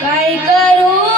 કઈ કરું?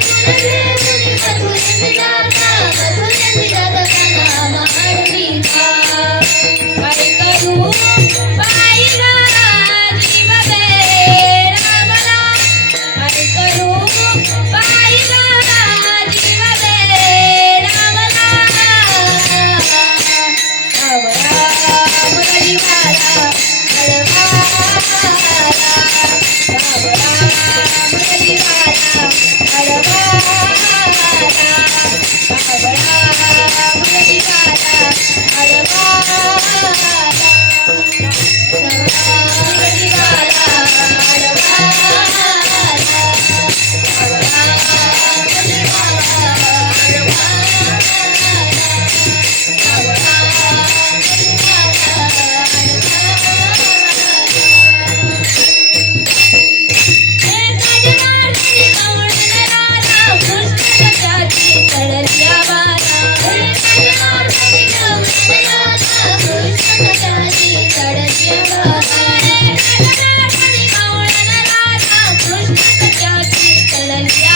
Thank you. la